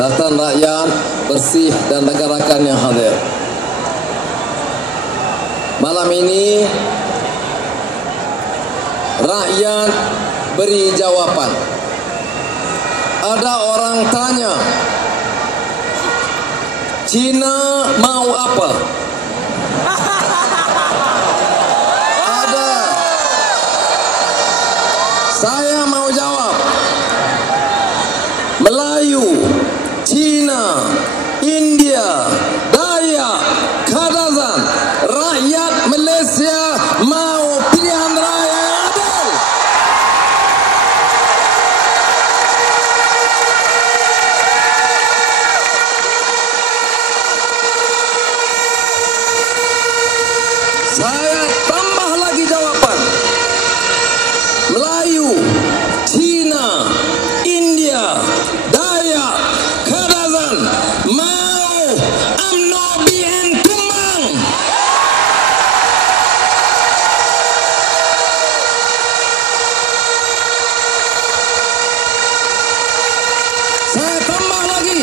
Rakan rakyat bersih dan rekan-rekan yang hadir. Malam ini rakyat beri jawaban. Ada orang tanya, Cina mau apa? Ada. Saya mau jawab, Melayu, Cina, India, Dayak, Kadazan, rakyat Malaysia mau pilihan raya yang adil. Saya tambah lagi jawaban, Melayu, Cina, India, Dayak, Kadazan mau UMNO BN tumbang. Saya tambah lagi,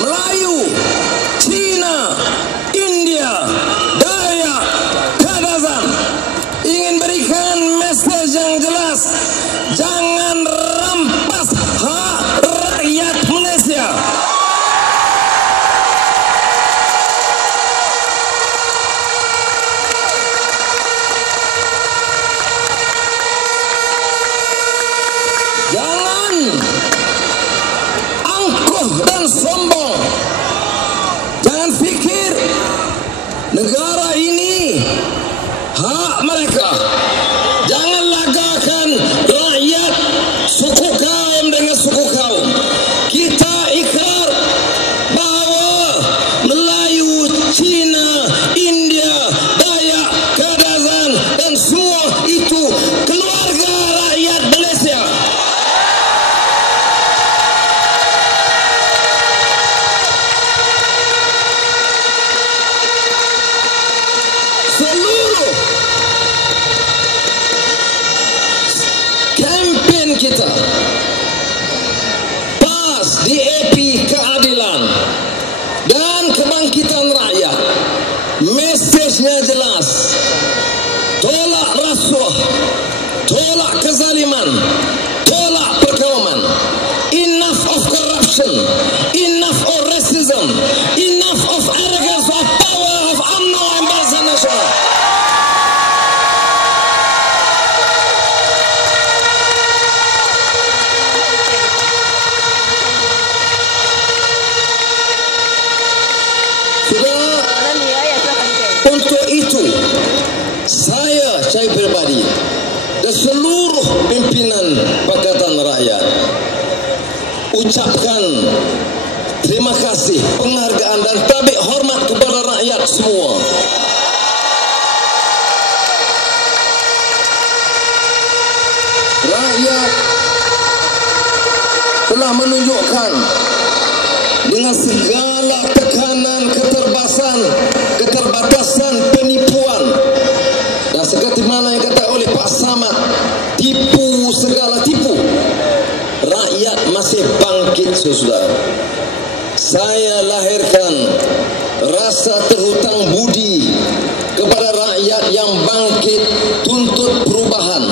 Melayu, Cina, India, Dayak, Kadazan ingin berikan mesej yang jelas, jangan rampas hak rakyat Malaysia. Jangan angkuh dan sombong. Jangan fikir negara ini hak mereka. Jangan lagakan rakyat suku kaum dengan suku kaum. Kita ikrar bahawa Melayu, Cina, India, Dayak, Kadazan dan semua itu keluarga rakyat Malaysia. Seluruh kempen kita PAS, DAP, keadilan dan kebangkitan rakyat, mesejnya jelas, tolak rasuah, tolak kezaliman, tolak perkauman, enough of corruption, enough of racism, enough of arrogance of power of UMNO and Barisan Nasional. Sudah, untuk itu saya pribadi dan seluruh pimpinan Pakatan Rakyat ucapkan terima kasih, penghargaan dan tabik hormat kepada rakyat semua. Rakyat telah menunjukkan dengan segala tekanan, keterbatasan, penipuan, dan seperti mana yang kata oleh Pak Samad, tipu segala tipu, rakyat masih bangkit, saudara. Saya lahirkan rasa terhutang budi kepada rakyat yang bangkit tuntut perubahan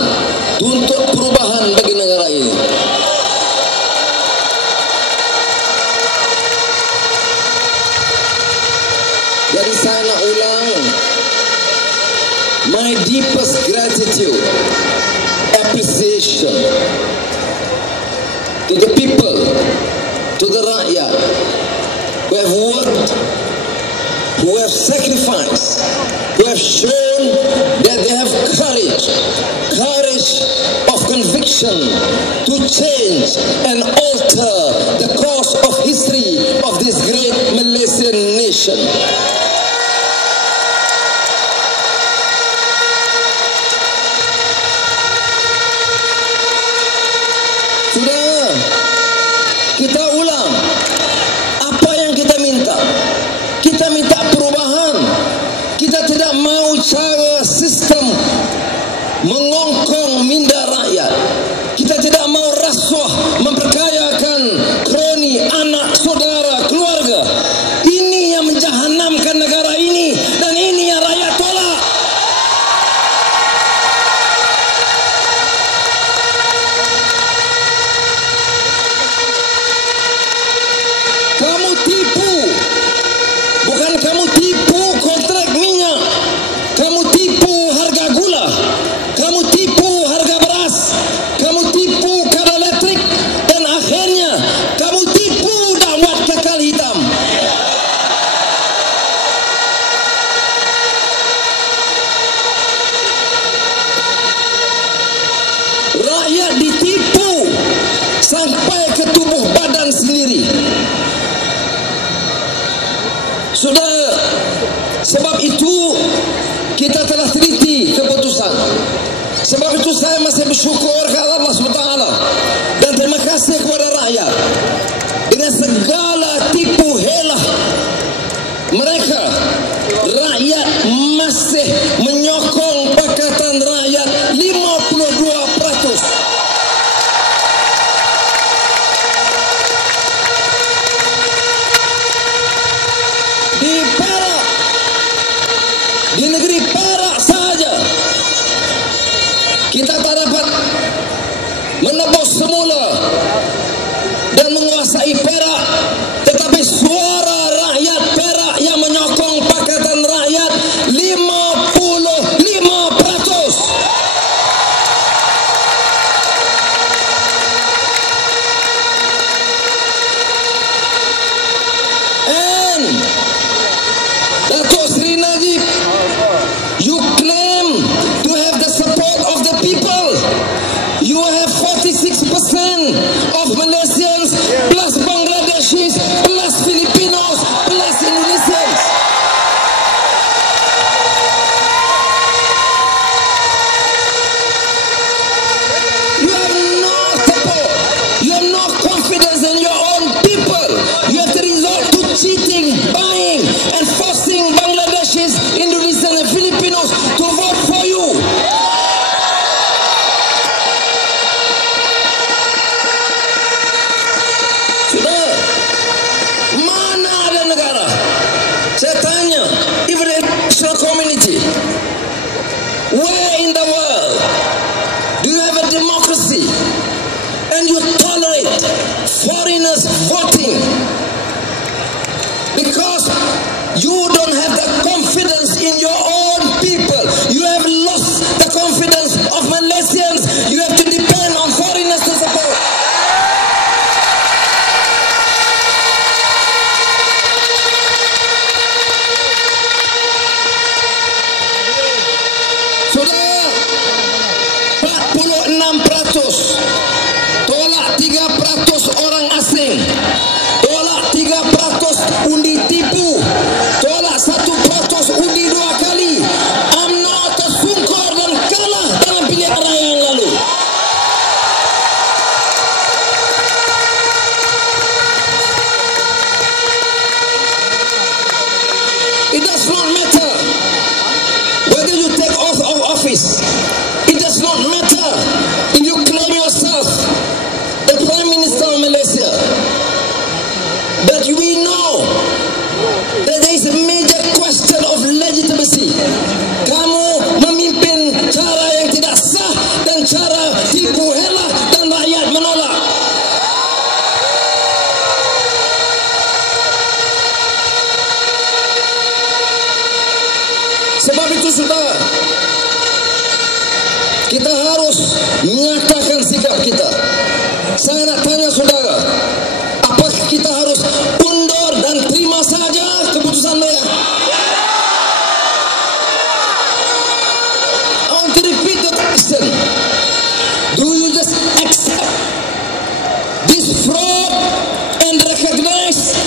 bagi negara ini. Jadi saya nak ulang, my deepest gratitude, appreciation to the people, to the rakyat who have worked, who have sacrificed, who have shown that they have courage of conviction to change and alter the course of history of this great Malaysian nation. Sudah, kita ulang. Apa yang kita minta? Kita minta perubahan. Kita tidak mau cara sistem mengongkong minda rakyat. Kita tidak mau rasuah memperkayakan kroni Sudah, sebab itu kita telah teliti keputusan. Sebab itu saya masih bersyukur kepada Allah SWT dan terima kasih kepada rakyat. Dengan segala tipu helah mereka, rakyat masih menyokong Pakatan Rakyat 52%. Di Perak, di negeri Perak saja kita tak dapat menebus semula dan menguasai Perak, tetapi suara rakyat Perak yang menyokong Pakatan Rakyat 55%. And Datuk Seri Najib, you claim to have the support of the people. You have 46% of Malaysians, plus Bangladeshis, plus Filipinos, plus Indonesians. You have no support. You have no confidence in your own people. You have to resort to cheating, buying, and forcing Bangladeshis, Indonesians, and Filipinos to vote for you. Sudah, mana ada negara? Saya tanya, even the international community, where in the world do you have a democracy and you tolerate foreigners voting because you don't have the confidence in your own people? You have lost the confidence of Malaysians. You have to depend on foreigners to support. Sudah 46%, tolak 3% orang asing, tolak 3% undi tipu, tolak 1% undi 2 kali. UMNO tersungkur dan kalah dalam pilihan raya yang lalu. It does not matter whether you take oath of office. It does not matter if you claim yourself the Prime Minister of Malaysia. But we know that there is a major question of legitimacy. Kamu memimpin cara yang tidak sah dan cara tipu helah dan rakyat menolak. Sebab itu sudah, kita harus menyatakan sikap kita. Saya nak tanya saudara, apakah kita harus undur dan terima saja keputusan mereka? I want to repeat the question. Do you just accept this fraud and recognize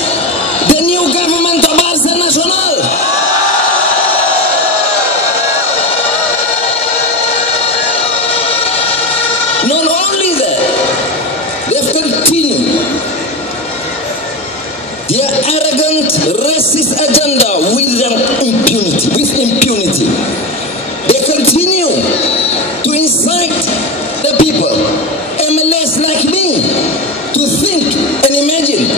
the new government of Barisan Nasional? Not only that, they have continued their arrogant racist agenda with impunity. They continue to incite the people, MLAs like me, to think and imagine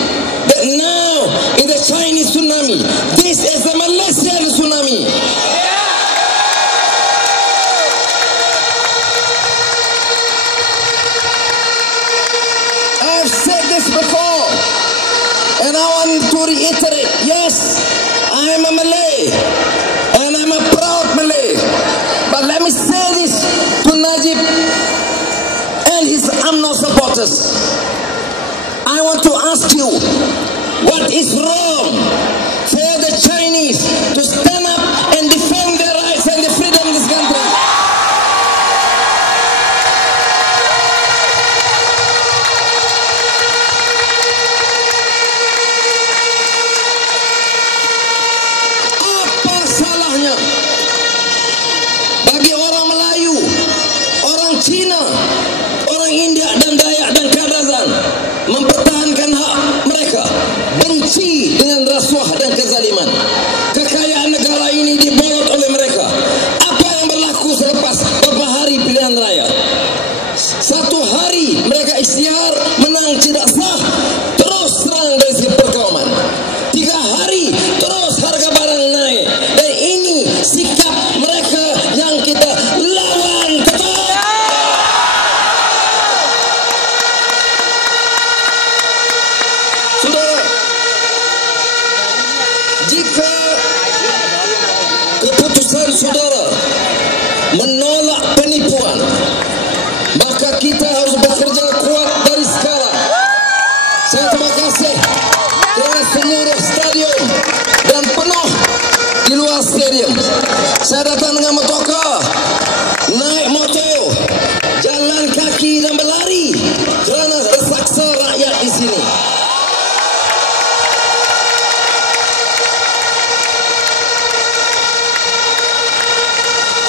that now in the Chinese tsunami, this is the Malaysian tsunami. I've said this before, and I want to reiterate, yes, I am a Malay, and I'm a proud Malay. But let me say this to Najib and his UMNO supporters. I want to ask you, what is wrong for the Chinese to stand up and defend their rights and the freedom of this country? hari terus harga barang naik. Dan ini sikap mereka yang kita lawan ketat. Saudara, jika keputusan saudara menolak penipuan, maka kita harus bekerja kuat dari sekarang. Saya terima kasih kepada seluruh stadion dan penuh di luar stadium. Saya datang dengan motoka, naik motor, jalan kaki dan berlari kerana resaksa rakyat di sini.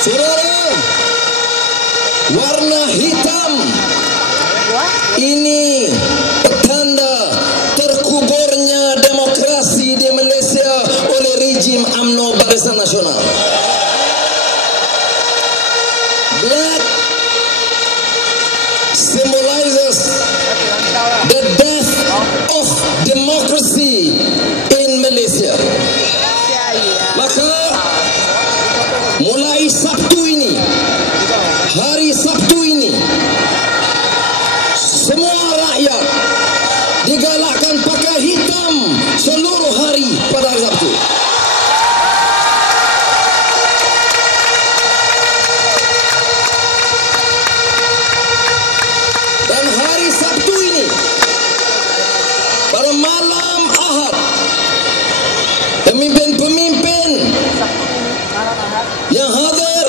Saudara, warna hitam ini petanda terkuburnya demokrasi di Malaysia oleh rejim UMNO Barisan Nasional. Black symbolizes the death of democracy in Malaysia. Maka mulai Sabtu ini, hari Sabtu ini, semua rakyat digalakkan pakai hitam seluruh hari pada hari Sabtu. Dan hari Sabtu ini, pada malam Ahad, pemimpin-pemimpin yang hadir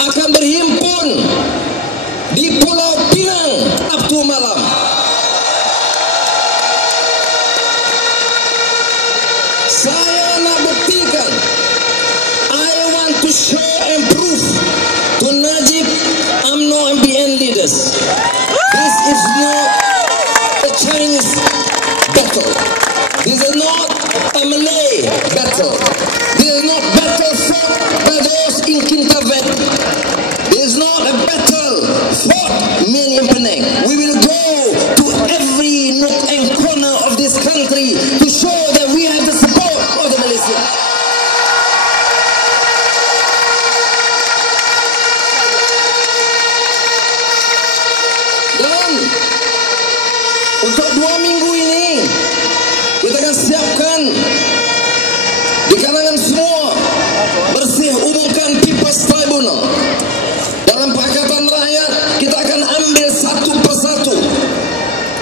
akan berhimpun di Pulau Pinang Sabtu malam. Saya nak buktikan, I want to show and prove to Najib, UMNO and BN leaders, this is not a Chinese battle. This is not a Malay battle. This is not battle fought by those in Kintavet. This is not a battle fought in Penang. We will go to every nook and corner of this country to show that we have the support of the Malaysians. Dan untuk 2 minggu ini kita akan siapkan di kalangan semua bersih umumkan People's Tribunal. Dalam Pakatan Rakyat kita akan ambil satu persatu,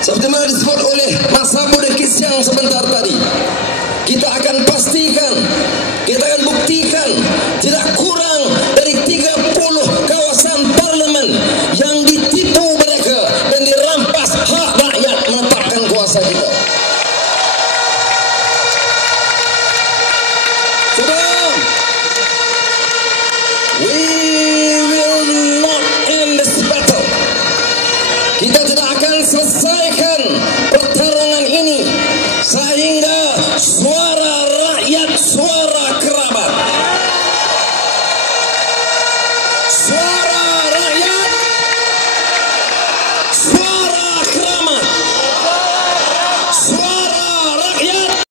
seperti mana disebut oleh Mas Sabu dan Kisyang sebentar tadi. Kita akan pastikan, kita akan buktikan tidak